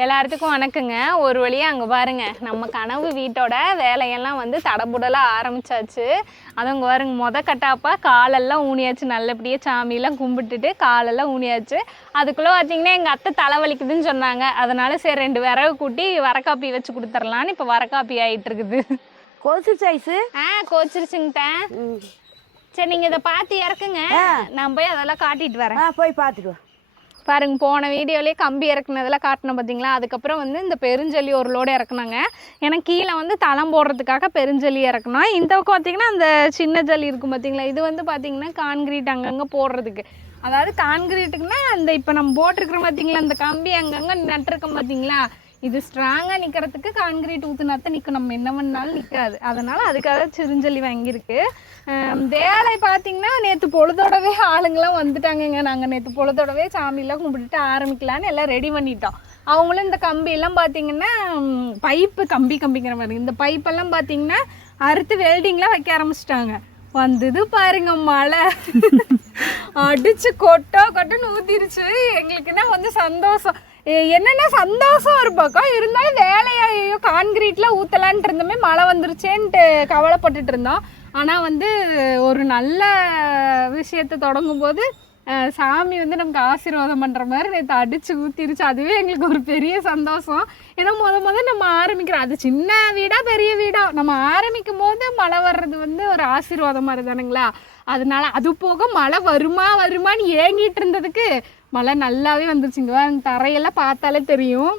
எல்லாத்துக்கும் வணக்கங்க. ஒரு வழியாக அங்கே பாருங்க, நம்ம கனவு வீட்டோட வேலையெல்லாம் வந்து தடபுடலாக ஆரம்பிச்சாச்சு. அதுங்க பாருங்க, கட்டாப்பா காலெல்லாம் ஊனியாச்சு, நல்லபடியாக சாமியெல்லாம் கும்பிட்டுட்டு காலெல்லாம் ஊனியாச்சு. அதுக்குள்ளே பார்த்தீங்கன்னா எங்கள் அத்தை தலைவலிக்குதுன்னு சொன்னாங்க. அதனால சரி 2 விறகு கூட்டி வரக்காப்பி வச்சு கொடுத்துர்லான்னு இப்போ வரக்காப்பி ஆகிட்டு இருக்குது. கோச்சிருச்சு கோச்சிருச்சுங்கிட்டேன். சரி நீங்கள் இதை பார்த்து இறக்குங்க, நான் போய் அதெல்லாம் காட்டிட்டு வரேன். போய் பார்த்துட்டு பாருங்க, போன வீடியோலேயே கம்பி இறக்குனதெல்லாம் காட்டினோம் பார்த்தீங்களா. அதுக்கப்புறம் வந்து இந்த பெருஞ்சல்லி ஒரு லோடு இறக்குனாங்க. ஏன்னா கீழே வந்து தளம் போடுறதுக்காக பெருஞ்சல்லி இறக்கணும். இந்த பக்கம் பார்த்தீங்கன்னா அந்த சின்ன ஜல்லி இருக்கும் பார்த்தீங்களா, இது வந்து பார்த்தீங்கன்னா கான்கிரீட் அங்கங்கே போடுறதுக்கு. அதாவது கான்கிரீட்டுக்குன்னா அந்த இப்போ நம்ம போட்டிருக்கிறோம் பார்த்தீங்களா, அந்த கம்பி அங்கங்கே நட்டுருக்கோம் பார்த்தீங்களா, இது ஸ்ட்ராங்காக நிற்கிறதுக்கு கான்கிரீட் ஊற்றுனாத்தான் நிற்கும், நம்ம என்ன பண்ணாலும் நிற்காது. அதனால் அதுக்காக சிறுஞ்சல்லி வாங்கியிருக்கு. வேலை பார்த்தீங்கன்னா நேற்று பொழுதோடவே ஆளுங்களாம் வந்துட்டாங்கங்க. நாங்கள் நேற்று பொழுதோடவே சாமியெல்லாம் கும்பிட்டுட்டு ஆரம்பிக்கலான்னு எல்லாம் ரெடி பண்ணிட்டோம். அவங்களும் இந்த கம்பியெல்லாம் பார்த்தீங்கன்னா கம்பிங்கிற மாதிரி இந்த பைப்பெல்லாம் பார்த்தீங்கன்னா அறுத்து வெல்டிங்லாம் வைக்க ஆரம்பிச்சிட்டாங்க. வந்தது பாருங்க மழை, அடிச்சு கொட்டோன்னு ஊத்திருச்சு. எங்களுக்குன்னா வந்து சந்தோஷம். என்னென்ன சந்தோஷம் ஒரு பக்கம் இருந்தாலும் வேலையோ கான்கிரீட்ல ஊற்றலான்ட்டு இருந்தோமே, மழை வந்துருச்சேன்ட்டு கவலைப்பட்டுட்டு இருந்தோம். ஆனால் வந்து ஒரு நல்ல விஷயத்தை தொடங்கும் போது சாமி வந்து நமக்கு ஆசீர்வாதம் பண்ணுற மாதிரி நேற்று அடித்து ஊற்றிருச்சு. அதுவே எங்களுக்கு ஒரு பெரிய சந்தோஷம். ஏன்னா முத நம்ம ஆரம்பிக்கிறோம், அது சின்ன வீடா பெரிய வீடா, நம்ம ஆரம்பிக்கும் போது மழை வர்றது வந்து ஒரு ஆசீர்வாதம் மாதிரி தானுங்களா. அதனால அது போக மழை வருமான்னு ஏங்கிட்டு இருந்ததுக்கு மழை நல்லாவே வந்துருச்சுங்க. தரையெல்லாம் பார்த்தாலே தெரியும்,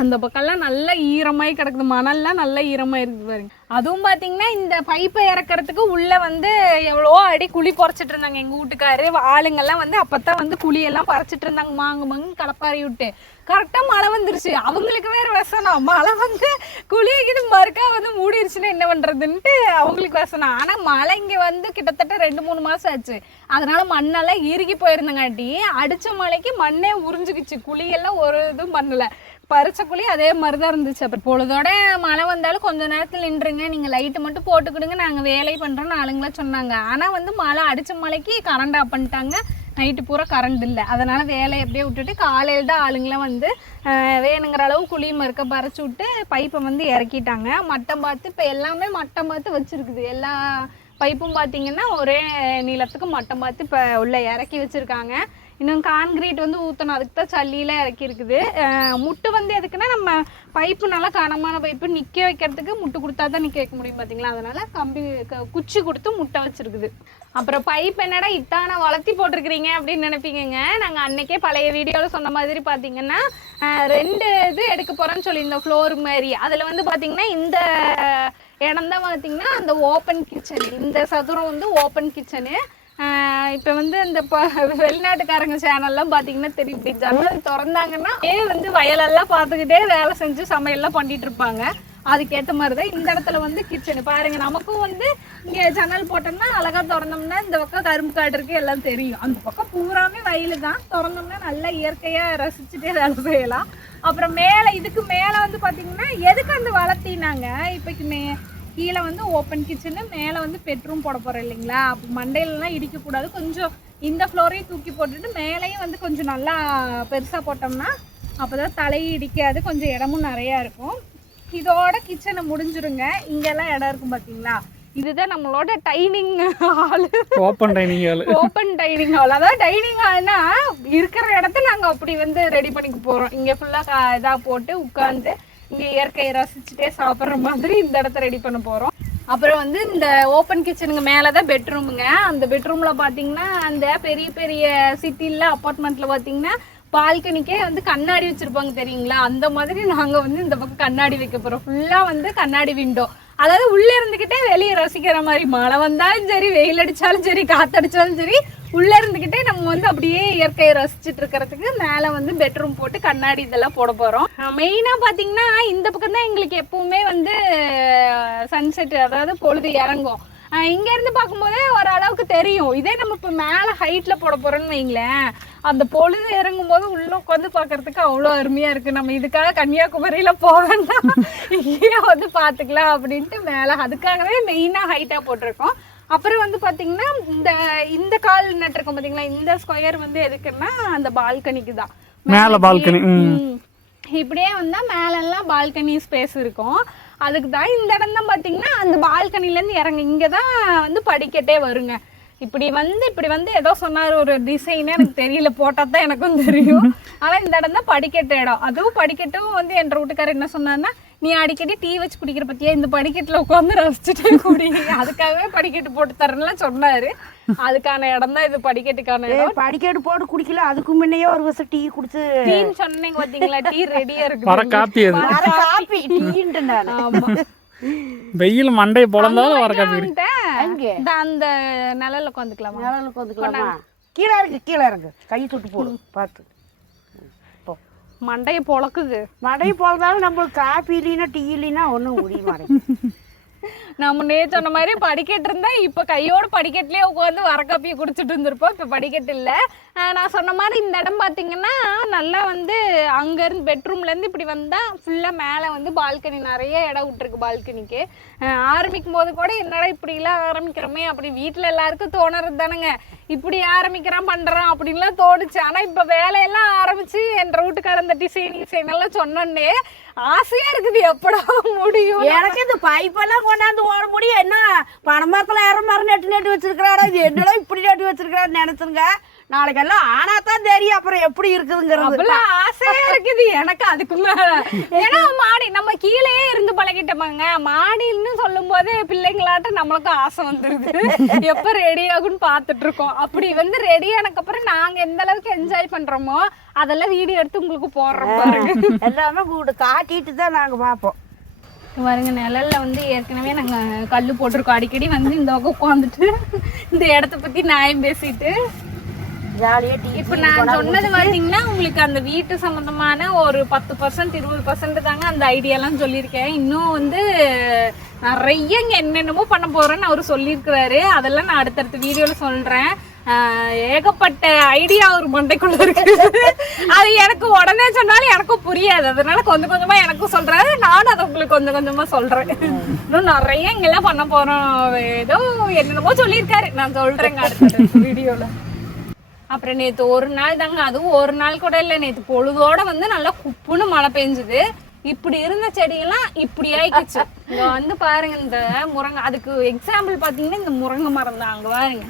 அந்த பக்கம்லாம் நல்லா ஈரமாகி கிடக்குது, மணல்லாம் நல்லா ஈரமாக இருக்குது பாருங்க. அதுவும் பார்த்தீங்கன்னா இந்த பைப்பை இறக்கிறதுக்கு உள்ளே வந்து எவ்வளோ அடி குழி பறிச்சிட்டு இருந்தாங்க எங்கள் வீட்டுக்காரு. ஆளுங்கெல்லாம் வந்து அப்போத்தான் வந்து குழியெல்லாம் பறிச்சிட்டு இருந்தாங்க, மாங்கு கலப்பாரி விட்டு. கரெக்டாக மழை வந்துருச்சு. அவங்களுக்கு வேறு வசனம், மழை வந்து குழியக்கிட்டு மறுக்கா வந்து மூடிருச்சுன்னா என்ன பண்ணுறதுன்ட்டு அவங்களுக்கு வசனம். ஆனால் மழை இங்கே வந்து கிட்டத்தட்ட 2-3 மாதம் ஆச்சு. அதனால மண்ணெல்லாம் இறுகி போயிருந்தங்காட்டி அடித்த மழைக்கு மண்ணே உறிஞ்சிக்கிச்சு, குழியெல்லாம் ஒரு இதுவும் பண்ணலை. பறிச்ச குழி அதே மாதிரி தான் இருந்துச்சு. அப்புறம் பொழுதோட மழை வந்தாலும் கொஞ்சம் நேரத்தில் நின்றுங்க, நீங்கள் லைட்டு மட்டும் போட்டுக்கிடுங்க, நாங்கள் வேலை பண்ணுறோன்னு ஆளுங்களாம் சொன்னாங்க. ஆனால் வந்து மழை அடித்த மழைக்கு கரண்ட் ஆஃப் பண்ணிட்டாங்க. நைட்டு பூரா கரண்ட் இல்லை. அதனால் வேலையை அப்படியே விட்டுட்டு காலையில் தான் ஆளுங்களாம் வந்து வேணுங்கிற அளவு குழி மறுக்க பறிச்சு விட்டு பைப்பை வந்து இறக்கிட்டாங்க. மட்டம் பார்த்து இப்போ எல்லாமே மட்டம் பார்த்து வச்சுருக்குது. எல்லா பைப்பும் பார்த்தீங்கன்னா ஒரே நீளத்துக்கு மட்டம் பார்த்து இப்போ உள்ள இறக்கி வச்சுருக்காங்க. இன்னும் கான்கிரீட் வந்து ஊற்றணும், அதுக்கு தான் சல்லியில் இறக்கி இருக்குது. முட்டு வந்து எதுக்குன்னா நம்ம பைப்பு நல்லா கனமான பைப்பு நிற்க வைக்கிறதுக்கு முட்டு கொடுத்தா தான் நிற்க வைக்க முடியும் பார்த்தீங்களா. அதனால் கம்பி குச்சி கொடுத்து முட்டை வச்சுருக்குது. அப்புறம் பைப் என்னடா இத்தான வளர்த்தி போட்டிருக்கிறீங்க அப்படின்னு நினைப்பீங்க. நாங்கள் அன்னைக்கே பழைய வீடியோவில் சொன்ன மாதிரி பார்த்தீங்கன்னா 2 இது எடுக்க போகிறோன்னு சொல்லியிருந்தோம், ஃப்ளோர் மாதிரி. அதில் வந்து பார்த்தீங்கன்னா இந்த இடம் தான் பார்த்தீங்கன்னா அந்த ஓப்பன் கிச்சன், இந்த சதுரம் வந்து ஓப்பன் கிச்சனு. இப்போ வந்து இந்த வெளிநாட்டுக்காரங்க சேனல்லாம் பார்த்தீங்கன்னா தெரியும், இப்படி ஜன்னல் திறந்தாங்கன்னா வந்து வயலெல்லாம் பார்த்துக்கிட்டே வேலை செஞ்சு சமையல்லாம் பண்ணிட்டு இருப்பாங்க. அதுக்கேற்ற மாதிரி தான் இந்த இடத்துல வந்து கிச்சனு பாருங்க. நமக்கும் வந்து இங்கே ஜன்னல் போட்டோம்னா அழகா திறந்தோம்னா இந்த பக்கம் கரும்பு காடு இருக்கு எல்லாம் தெரியும், அந்த பக்கம் பூராமே வயலு தான். திறந்தோம்னா நல்லா இயற்கையாக ரசிச்சுட்டே வேலை செய்யலாம். அப்புறம் மேலே இதுக்கு மேலே வந்து பார்த்தீங்கன்னா எதுக்கு அந்த வளர்த்தினாங்க, இப்போக்கு கீழே வந்து ஓப்பன் கிச்சனு, மேலே வந்து பெட்ரூம் போட போகிறோம் இல்லைங்களா. அப்போ மண்டையிலலாம் இடிக்கக்கூடாது, கொஞ்சம் இந்த ஃப்ளோரையும் தூக்கி போட்டுட்டு மேலேயும் வந்து கொஞ்சம் நல்லா பெருசாக போட்டோம்னா அப்போ தான் தலையை இடிக்காது, கொஞ்சம் இடமும் நிறையா இருக்கும். இதோட கிச்சனை முடிஞ்சிருங்க. இங்கெல்லாம் இடம் இருக்கும் பார்த்தீங்களா, இதுதான் நம்மளோட dining hall, open dining hall. அதாவது டைனிங் ஹால்னா இருக்கிற இடத்த நாங்கள் அப்படி வந்து ரெடி பண்ணிக்க போகிறோம். இங்கே ஃபுல்லாக இதாக போட்டு உட்காந்து இங்கே இயற்கையை ரசிச்சுட்டே சாப்பிட்ற மாதிரி இந்த இடத்த ரெடி பண்ண போகிறோம். அப்புறம் வந்து இந்த ஓப்பன் கிச்சனுங்க மேலே தான் பெட்ரூமுங்க. அந்த பெட்ரூமில் பார்த்தீங்கன்னா அந்த பெரிய பெரிய சிட்டியில் அப்பார்ட்மெண்ட்டில் பார்த்தீங்கன்னா பால்கனிக்கே வந்து கண்ணாடி வச்சுருப்பாங்க தெரியுங்களா. அந்த மாதிரி நாங்கள் வந்து இந்த பக்கம் கண்ணாடி வைக்க போகிறோம். ஃபுல்லாக வந்து கண்ணாடி விண்டோ, அதாவது உள்ளே இருந்துக்கிட்டே வெளியே ரசிக்கிற மாதிரி. மழை வந்தாலும் சரி, வெயில் அடித்தாலும் சரி, காற்றடிச்சாலும் சரி, உள்ளே இருந்துக்கிட்டே நம்ம வந்து அப்படியே இயற்கையை ரசிச்சுட்டு இருக்கிறதுக்கு மேலே வந்து பெட்ரூம் போட்டு கண்ணாடி இதெல்லாம் போட போகிறோம். மெயினாக பார்த்தீங்கன்னா இந்த பக்கம் தான் எங்களுக்கு எப்பவுமே வந்து சன்செட், அதாவது பொழுது இறங்கும். இங்கேருந்து பார்க்கும்போதே ஓரளவுக்கு தெரியும். இதே நம்ம இப்போ மேலே ஹைட்டில் போட போகிறோன்னு வைங்களேன், அந்த பொழுது இறங்கும் போது உள்ளே உட்காந்து பார்க்கறதுக்கு அவ்வளோ அருமையாக இருக்குது. நம்ம இதுக்காக கன்னியாகுமரியில் போவேன்னா இங்கேயே வந்து பார்த்துக்கலாம் அப்படின்ட்டு மேலே அதுக்காகவே மெயினாக ஹைட்டாக போட்டிருக்கோம். அப்புறம் வந்து பார்த்தீங்கன்னா இந்த கால் நட்டுருக்கோம் பார்த்தீங்களா, இந்த ஸ்கொயர் வந்து எதுக்குன்னா அந்த பால்கனிக்கு தான், மேலே பால்கனி. இப்படியே வந்தால் மேலெல்லாம் பால்கனி ஸ்பேஸ் இருக்கும். அதுக்கு தான் இந்த இடம் தான் பார்த்தீங்கன்னா அந்த பால்கனிலேருந்து இறங்க இங்கே தான் வந்து படிக்கட்டே வருங்க. இப்படி வந்து ஏதோ சொன்னார் ஒரு டிசைனே எனக்கு தெரியல, போட்டால் தான் எனக்கும் தெரியும். ஆனால் இந்த இடம் தான் படிக்கட்டு இடம். அதுவும் படிக்கட்டும் வந்து என் வீட்டுக்காரர் என்ன சொன்னார்னா, நீ அடிக்கடி டீ வச்சு குடிக்கிற பற்றியா இந்த படிக்கட்டில் உட்காந்து ரசிச்சுட்டே குடி, அதுக்காகவே படிக்கட்டு போட்டு தரேன்லாம் சொன்னார். அதுக்கான இடம் தான் இது, படிக்கட்டுக்கான இடம். படிக்கட்டு போட்டு குடிக்கல, அதுக்கு முன்னையே ஒரு வருஷம் டீ குடிச்சு டீன்னு சொன்னீங்க பார்த்தீங்களா, டீ ரெடியாக இருக்கு. காப்பி டீன்ட்டு நான். ஆமாம், வெயில் மண்டையை பொழந்தாலும் வர காப்பி. அந்த நிழல்ல உட்காந்துக்கலாமா? நிழல்ல உட்காந்துக்கலாமா? கீழே இருக்கு கை தொட்டு போடும் பார்த்து. மண்டையை பொழக்குது. மண்டையை பொழந்தாலும் நம்மளுக்கு காப்பி இல்லைன்னா டீ இல்லைன்னா ஒன்றும் முடிய மாட்டேங்குது. நம்ம நேற்று சொன்ன மாதிரி படிக்கட்டு இருந்தா இப்போ கையோட படிக்கட்டுலேயே உட்காந்து வர காப்பியை குடிச்சிட்டு இருந்திருப்போம். இப்போ படிக்கட்டு இல்லை. நான் சொன்ன மாதிரி இந்த இடம் பார்த்தீங்கன்னா நல்லா வந்து அங்கேருந்து பெட்ரூம்லேருந்து இப்படி வந்தால் ஃபுல்லாக மேலே வந்து பால்கனி, நிறைய இடம் விட்டுருக்கு பால்கனிக்கு. ஆரம்பிக்கும் போது கூட என்னடா இப்படிலாம் ஆரம்பிக்கிறோமே அப்படி வீட்டில் எல்லாருக்கும் தோணுறது தானேங்க, இப்படி ஆரம்பிக்கிறான் பண்ணுறான் அப்படின்லாம் தோணுச்சு. ஆனால் இப்போ வேலையெல்லாம் ஆரம்பித்து என் வீட்டுக்கார அந்த டிசைன் எல்லாம் சொன்னோன்னே ஆசையாக இருக்குது, எப்படா முடியும். எனக்கு இந்த பைப்பெல்லாம் கொண்டாந்து ஓட முடியும். என்ன பணமரத்தில் மரம் நெட்டு வச்சிருக்கிறாடா, இது என்னடா இப்படி நெட்டு வச்சிருக்கிறான்னு நினைச்சுங்க. நாளைக்கெல்லாம் ஆனா தான் தெரியும் அப்புறம் எப்படி இருக்குதுங்கிறது. ஆசையா இருக்குது எனக்கு அதுக்கு மேல. ஏன்னா மாடி நம்ம கீழே இருந்து பழகிட்டோமாங்க, மாடின்னு சொல்லும் போது பிள்ளைங்களாட்ட நம்மளுக்கும் ஆசை வந்துருது, எப்ப ரெடி ஆகுன்னு பாத்துட்டு இருக்கோம். அப்படி வந்து ரெடி ஆனக்கு அப்புறம் நாங்க எந்த அளவுக்கு என்ஜாய் பண்றோமோ அதெல்லாம் வீடியோ எடுத்து உங்களுக்கு போடுறோம் பாருங்க. எல்லாமே கூட காட்டிட்டு தான் நாங்க பார்ப்போம். பாருங்க, நிழல்ல வந்து ஏற்கனவே நாங்க கல்லு போட்டிருக்கோம். அடிக்கடி வந்து இந்த பக்கம் உட்காந்துட்டு இந்த இடத்த பத்தி நியாயம் பேசிட்டு ஜாலியா டீ. இப்போ நான் சொன்னது பார்த்தீங்கன்னா உங்களுக்கு அந்த வீட்டு சம்மந்தமான ஒரு 10% 20% தாங்க அந்த ஐடியாலாம் சொல்லியிருக்கேன். இன்னும் வந்து நிறைய இங்கே என்னென்னமோ பண்ண போகிறேன்னு அவர் சொல்லியிருக்கிறாரு. அதெல்லாம் நான் அடுத்தடுத்த வீடியோவில் சொல்கிறேன். ஏகப்பட்ட ஐடியா ஒரு மண்டைக்குள்ள இருக்கு. அது எனக்கு உடனே சொன்னாலும் எனக்கும் புரியாது, அதனால கொஞ்சம் கொஞ்சமா எனக்கும் சொல்றாரு, நானும் அதை உங்களுக்கு கொஞ்சம் கொஞ்சமா சொல்றேன். இன்னும் நிறைய இங்கெல்லாம் பண்ண போறோம், ஏதோ என்னென்னமோ சொல்லியிருக்காரு, நான் சொல்றேங்க அடுத்த வீடியோல. அப்புறம் நேற்று ஒரு நாள் தாங்க, அதுவும் ஒரு நாள் கூட இல்லை, நேற்று பொழுதோட வந்து நல்லா குப்புன்னு மழை பெஞ்சுது. இப்படி இருந்த செடியெல்லாம் இப்படி ஆயிடுச்சு. இங்க வந்து பாருங்க இந்த முருங்கை, அதுக்கு எக்ஸாம்பிள் பாத்தீங்கன்னா இந்த முருங்கை மரம் தான். அங்க பாருங்க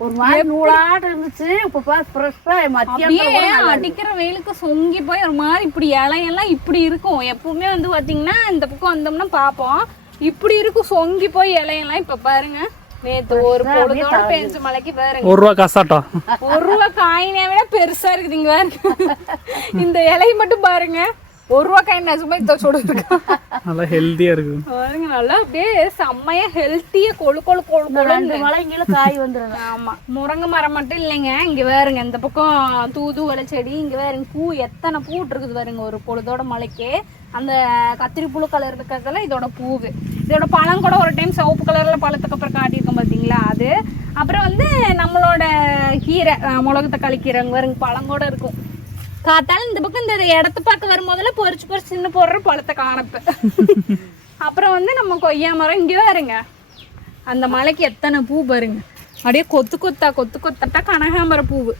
ஒரு மாதிரி நூலாட்டு இருந்துச்சு, இப்ப பாரு ஃப்ரெஷ்ஷா மத்தியானம் அடிக்கிற வெயிலுக்கு சொங்கி போய் ஒரு மாதிரி இப்படி இலையெல்லாம் இப்படி இருக்கும். எப்பவுமே வந்து பாத்தீங்கன்னா இந்த பக்கம் வந்தோம்னா பாப்போம், இப்படி இருக்கும் சொங்கி போய் இலையெல்லாம். இப்ப பாருங்க நேத்து ஒரு பொழுதோட பெஞ்ச மழைக்கு பாருங்க ₹1 காசாட்டம், ₹1 காயினை விட பெருசா இருக்குது. இங்க பாருங்க இந்த இலையை மட்டும் பாருங்க, ₹1 காயின் நிஜமா இத்த சொல்லுங்க, நல்லா ஹெல்த்தியா இருக்கு பாருங்க. நல்லா அப்படியே செம்மையா ஹெல்த்தியா கொழு கொழு கொழு கொழு மழைங்கள காய் வந்துடும். ஆமா, முருங்கை மரம் மட்டும் இல்லைங்க, இங்க பாருங்க இந்த பக்கம் தூதுவளை செடி, இங்க பாருங்க பூ எத்தனை பூ இருக்குது பாருங்க ஒரு பொழுதோட மழைக்கு. அந்த கத்திரி புழு கலர் இருக்கிறதுல இதோட பூவு, இதோட பழம் கூட ஒரு டைம் சிவப்பு கலர்ல பழத்துக்கு அப்புறம் காட்டியிருக்கோம் பார்த்தீங்களா அது. அப்புறம் வந்து நம்மளோட கீரை, மிளகு தக்காளி கீரைங்க பாருங்க பழம் கூட இருக்கும். காத்தாலும் இந்த பக்கம் இந்த இடத்த பார்க்க வரும்போதுல பொறிச்சு பொறிச்சு சின்ன போடுற பழத்தை காணப்ப. அப்புறம் வந்து நம்ம கொய்யா மரம் இங்கே பாருங்க, அந்த மலைக்கு எத்தனை பூ பாருங்க, அப்படியே கொத்து கொத்தா கனகாம்பர பூவு.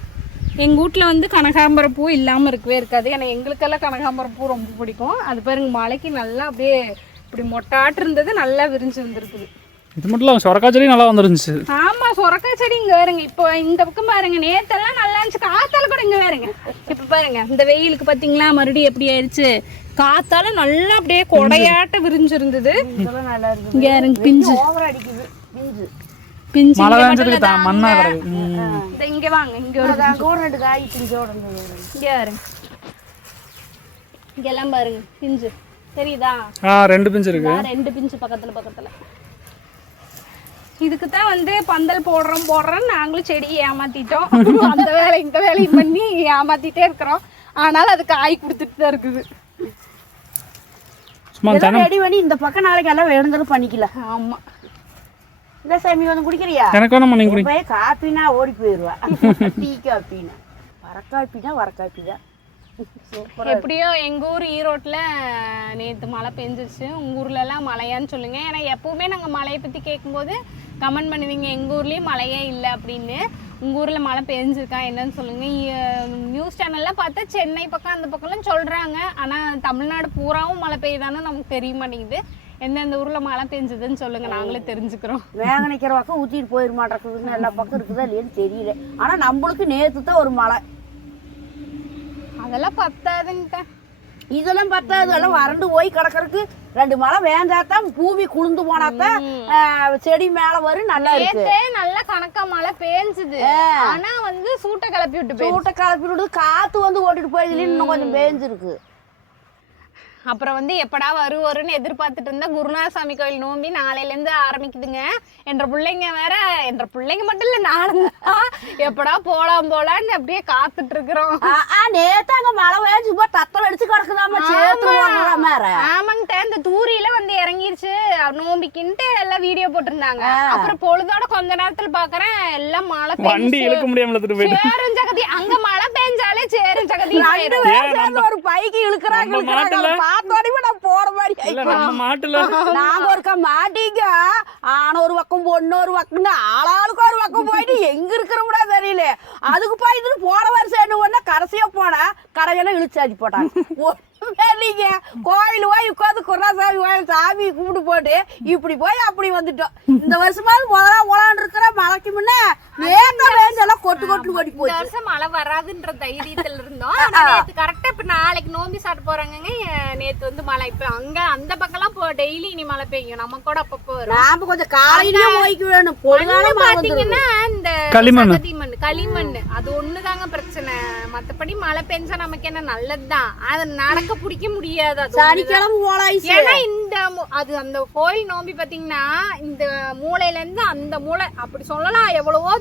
எங்கள் வீட்டில் வந்து கனகாம்பர பூ இல்லாமல் இருக்கவே இருக்காது, ஏன்னா எங்களுக்கெல்லாம் கனகாம்பர பூ ரொம்ப பிடிக்கும். அது பாருங்க மலைக்கு நல்லா அப்படியே இப்படி மொட்டாட்டு இருந்தது, நல்லா விரிஞ்சு வந்துருக்குது. இது மட்டும் இல்லை, சொரக்காய் செடி நல்லா வந்துருந்துச்சு. ஆமாம், சொரக்காய் செடி இங்கே பாருங்க. இப்போ இந்த பக்கம் பாருங்க, நேத்தெல்லாம் நல்லா இருந்துச்சு, காத்தால கூட இங்கே பாருங்க. இப்போ பாருங்க இந்த வெயிலுக்கு பார்த்தீங்களா மறுபடியும் எப்படி ஆயிடுச்சு, காத்தால நல்லா அப்படியே கொடையாட்ட விரிஞ்சு இருந்தது. நல்லா இருக்கு. இங்கே பாருங்க பிஞ்சு ஓவர் அடிக்குது, பிஞ்சு மழை வேஞ்சிருக்கு தான், மண்ணா கிடக்கு. இங்கே வாங்க, இங்கே ஒரு ரெண்டு காய் பிஞ்சோட இங்கே பாருங்க, இங்கெல்லாம் பாருங்க பிஞ்சு தெரியுதா? 2 பிஞ்சு இருக்கு, 2 பிஞ்சு பக்கத்துல. இதுக்கு தான் வந்து பந்தல் போடுறோம் நாங்களும் செடியை ஏமாத்திட்டோம். அந்த வேலை இந்த வேலையும் பண்ணி ஏமாத்திட்டே இருக்கிறோம். ஆனாலும் அது காய் கொடுத்துட்டு தான் இருக்குது. ரெடி பண்ணி இந்த பக்கம் நாளைக்கு எல்லாம் வேணுந்தாலும் பண்ணிக்கலாம். ஆமா, இந்த சாமி வந்து குடிக்கிறியா? எனக்கு வேணாம், நீங்க குடிங்க. காப்பினா ஓடி போயிடுவா. டீ காப்பினா வரக்காப்பி தான். எப்படியோ எங்கள் ஊர் ஈரோட்டில் நேற்று மழை பெஞ்சிருச்சு. உங்கள் ஊர்லலாம் மழையான்னு சொல்லுங்கள். ஏன்னா எப்போவுமே நாங்கள் மழையை பற்றி கேட்கும்போது கமெண்ட் பண்ணுவீங்க எங்கள் ஊர்லேயும் மழையே இல்லை அப்படின்னு. உங்கள் ஊரில் மழை பெஞ்சிருக்கா என்னன்னு சொல்லுங்கள். நியூஸ் சேனலில் பார்த்தா சென்னை பக்கம் அந்த பக்கம்லாம் சொல்கிறாங்க. ஆனால் தமிழ்நாடு பூராவும் மழை பெய்யுதான்னு நமக்கு தெரிய மாட்டேங்குது. எந்தெந்த ஊரில் மழை பெஞ்சதுன்னு சொல்லுங்கள், நாங்களே தெரிஞ்சுக்கிறோம். வேக நிற்கிற பக்கம் ஊற்றிட்டு போயிட மாட்டேங்குதுன்னு எல்லா பக்கம் இருக்குதா இல்லையான்னு தெரியல. ஆனால் நம்மளுக்கு நேற்று தான் ஒரு மழை. அதெல்லாம் பத்தாதுங்க. இதெல்லாம் பத்தாது, எல்லாம் வறண்டு போய் கிடக்கிறதுக்கு 2 மழை வேண்டாத்தான் பூமி குளிர்ந்து போனாத்தான் செடி மேல வரும். நல்லா இருக்கு, நல்லா கணக்கா மழை பெஞ்சுது. ஆனா வந்து சூட்டை கிளப்பி விட்டு காத்து வந்து ஓட்டிட்டு போயிடுது. இன்னும் கொஞ்சம் பேஞ்சிருக்கு. அப்புறம் வந்து எப்படா வருன்னு எதிர்பார்த்துட்டு இருந்தா குருநாதசாமி கோயில் நோம்பி நாளையிலேருந்து ஆரம்பிக்குதுங்க. என்ற பிள்ளைங்க வேற, என்ற பிள்ளைங்க மட்டும் இல்லை நானும் எப்படா போலான்னு அப்படியே காத்துட்டு இருக்கிறோம். நேத்து அங்க மழை வேணும் சும்மா தத்தல் அடிச்சு கிடக்குதாமா. ஆமாங்கிட்ட இந்த தூரியில வந்து இறங்கிருச்சு நோம்பிக்கின்ட்டு எல்லாம் வீடியோ போட்டிருந்தாங்க. அப்புறம் பொழுதோட கொஞ்ச நேரத்துல பாக்குறேன் எல்லாம் மழை பெஞ்சு சேரும் ஜகதி. அங்க மழை பெஞ்சாலே சேரும் ஜகதி. ஒரு பைக்கு இழுக்கிறாங்க போற மாதிரி. நாங்க ஒருக்கா மாட்டிங்க ஆன ஒரு பக்கம் பொண்ணு ஒரு பக்கம் ஆளாளுக்கு ஒரு பக்கம் போயிட்டு எங்க இருக்கிறோம்னா தெரியல. அதுக்கு போயிட்டு போற வருஷம் என்ன பண்ணா கடைசியா போனா கரையெல்லாம் இழுச்சாச்சு போட்டாங்க. நீங்க கோயில் போய் உட்காந்து குருநாதசாமி கோயில் சாமி கும்பிட்டு போட்டு இப்படி போய் அப்படி வந்துட்டோம். இந்த வருஷமாவது முதலான்னு இருக்கிற மழைக்கு முன்ன நேரம் கொட்டு கொட்டி போய் வருஷம் மழை வராதுன்ற தைரியத்துல இருந்தோம். நேத்து கரெக்டா இப்ப நாளைக்கு நோம்பி சாப்பிட்டு போறாங்க. நேத்து வந்து மழை இப்ப அங்க அந்த பக்கம் எல்லாம் டெய்லி இனி மழை பெய்யும். நம்ம கூட அப்பப்போ நாம கொஞ்சம் காலையில போய்க்கு வேணும். பாத்தீங்கன்னா இந்த களிமண் அது ஒண்ணுதாங்க பிரச்சனை. மத்தபடி மழை பெஞ்சா நமக்கு என்ன நல்லதுதான். அது நடக்க பிடிக்க முடியாது. சனிக்கிழமை போலாம். ஏன்னா இந்த அது அந்த கோயில் நோம்பி பாத்தீங்கன்னா இந்த மூளையில இருந்து அந்த மூளை அப்படி சொல்லலாம். எவ்வளவோ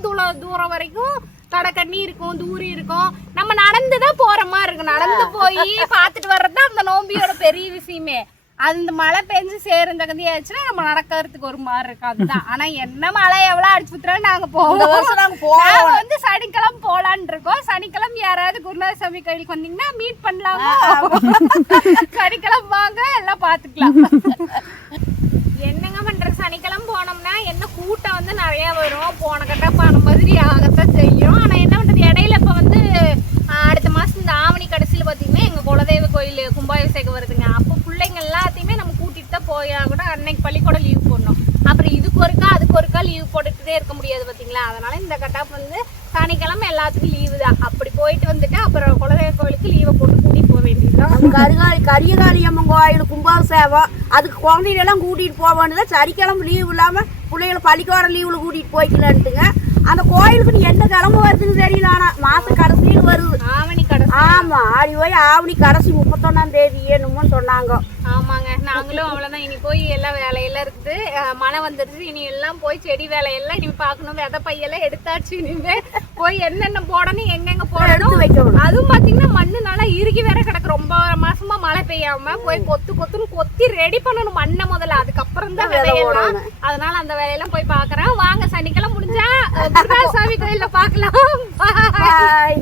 தூரம் வரைக்கும் கடக்கண்ணி இருக்கும், தூரி இருக்கும். நம்ம நடந்துதான் போற மாதிரி இருக்கு. நடந்து போய் பாத்துட்டு வர்றதுதான் அந்த நோம்பியோட பெரிய விஷயமே. அந்த மழை பெஞ்சு சேரும் தகுதியாச்சுன்னா நம்ம நடக்கிறதுக்கு ஒரு மாதிரி இருக்கு. அதுதான். ஆனா என்ன மழை எவ்வளவு அடிச்சு விட்டுறாலும் நாங்க போவோம். வந்து சனிக்கிழமை போலான்னு இருக்கோம். சனிக்கிழமை யாராவது குருநாதசாமி கோயிலுக்கு வந்தீங்கன்னா மீட் பண்ணலாம். சனிக்கிழமை வாங்க, எல்லாம் பாத்துக்கலாம். என்னங்க பண்றது, சனிக்கிழமை போனோம்னா என்ன கூட்டம் வந்து நிறைய வரும். போன கட்டா போன மாதிரி ஆகத்தான் செய்யும். ஆனா என்ன பண்றது, இடையில இப்ப வந்து அடுத்த மாசம் இந்த ஆவணி கடைசியில பாத்தீங்கன்னா எங்க குலதெய்வ கோயில் கும்பாபிஷேகம் வருதுங்க. அப்போ பிள்ளைங்க எல்லாத்தையுமே நம்ம கூட்டிட்டு தான் போயாகணும். அன்னைக்கு பள்ளிக்கூடம் லீவ் போடணும். அப்புறம் இதுக்கு ஒருக்கா லீவ் போட்டுட்டே இருக்க முடியாது பாத்தீங்களா. அதனால இந்த கட்டாப் வந்து சனிக்கிழமை எல்லாத்துக்கும் லீவு தான். அப்படி போயிட்டு வந்துட்டு அப்புறம் குலதெய்வ கோயிலுக்கு லீவை போட்டு கூட்டிட்டு போக வேண்டியதுதான். கரியகாளி அம்மன் கோயில் கும்பாபிஷேகம் அதுக்கு குழந்தைகளெல்லாம் கூட்டிட்டு போக வேண்டியதான். சனிக்கிழமை லீவு இல்லாம பிள்ளைகளை பள்ளிக்கூடம் லீவுல கூட்டிட்டு போய்க்கலான்ட்டுங்க. அந்த கோயிலுக்கு என்ன கிழமை வருதுன்னு தெரியல. ஆனா மாசம் கடைசியில் வருது. ஆவணி கடைசி. ஆமா, ஆடி போய் ஆவணி கடைசி 31ஆம் தேதி என்னமோ சொன்னாங்க. ஆமாங்க, நாங்களும் அவ்வளவுதான். இனி போய் எல்லாம் வேலையெல்லாம் இருக்குது. மழை வந்துருச்சு. இனி எல்லாம் போய் செடி வேலையெல்லாம் இனி பார்க்கணும். விதை பையெல்லாம் எடுத்தாச்சு. இனிமே போய் என்னென்ன போடணும், எங்கெங்க போடணும் வைக்கணும். அதுவும் பாத்தீங்கன்னா மண்ணு நல்லா இறுகி வேற கிடக்கு. ரொம்ப மாசமா மழை பெய்யாம போய் கொத்துன்னு கொத்தி ரெடி பண்ணணும் மண்ணை முதல்ல. அதுக்கப்புறம் தான் விதையெல்லாம். அதனால அந்த வேலையெல்லாம் போய் பாக்குறேன். வாங்க சனிக்கிழமை முடிஞ்சா குருநாதசாமி கோயில்ல பாக்கலாம். பாய்.